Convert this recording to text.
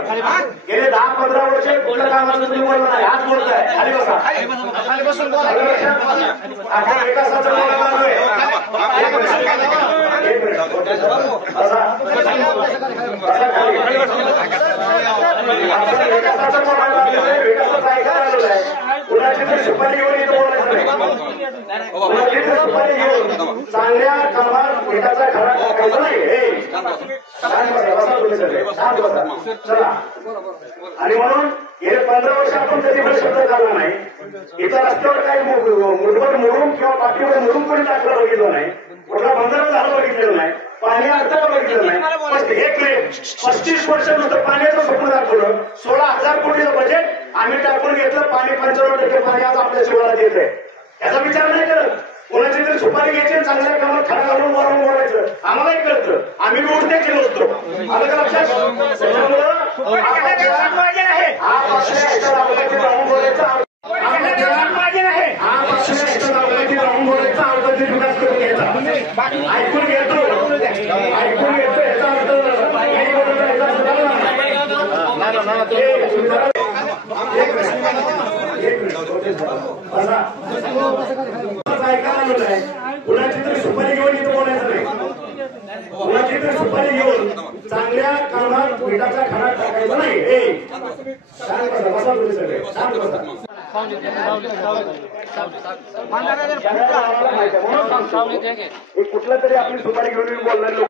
गेले 10-15 वर्ष कुठलं कामाचं तुम्ही बोलला नाही, आज बोलताय. खाली बसा, खाली बसून बोला. आपण विकासाचं बोलत आलोय. एक मिनिट बसा, आपण विकासाचं बोलायला आलोय, विकासाचं ऐकायला आलोय. कुणाची तरी सुपारी घेऊन इथं बोलायचं नाही. कुणाची तरी सुपारी घेऊन चांगल्या कामात विकासाचा खरा टाकायचा नाही. चला. आणि म्हणून गेले 15 वर्ष आपण कधी पण शब्द काढला नाही. इथं रस्त्यावर काही मुठभर मोडून किंवा पाठीवर मोडून कोणी टाकलं बघितलं नाही. कुठला बंदर झालं बघितलेलं नाही. पाणी अडथळा बघितलं नाही. एक मिनिट, 35 वर्ष नुसतं पाण्याचं स्वप्न दाखवलं. 16,000 कोटीचं बजेट आम्ही टाकून घेतलं. पाणी 95% पाणी आज आपल्या शिवारात येत आहे. याचा विचार नाही करत. कोणाची तरी सुपारी घ्यायची, चांगल्या कामात खडा घालून वरून बोलायचं. आम्हालाही कळतं, आम्ही बी उडते केलो असतो. आलं का लक्षात? त्याच्यामुळं हा पक्ष राहून बोलायचं, हा पक्ष राहून बोलायचं, अवकाशी विकास करून घ्यायचा. ऐकून घेतो याचा अर्थ नाही बोलत, याचा अर्थ कुणाची तरी सुपारी घेऊन इथं बोलायचं नाही. कुणाची तरी सुपारी घेऊन चांगल्या कामात विटाचा खडा टाकायचा नाही. शांत बसा, बसा तुम्ही सगळे, शांत बसा. कुठलं तरी आपली सुपारी घेऊन बोलणार लोक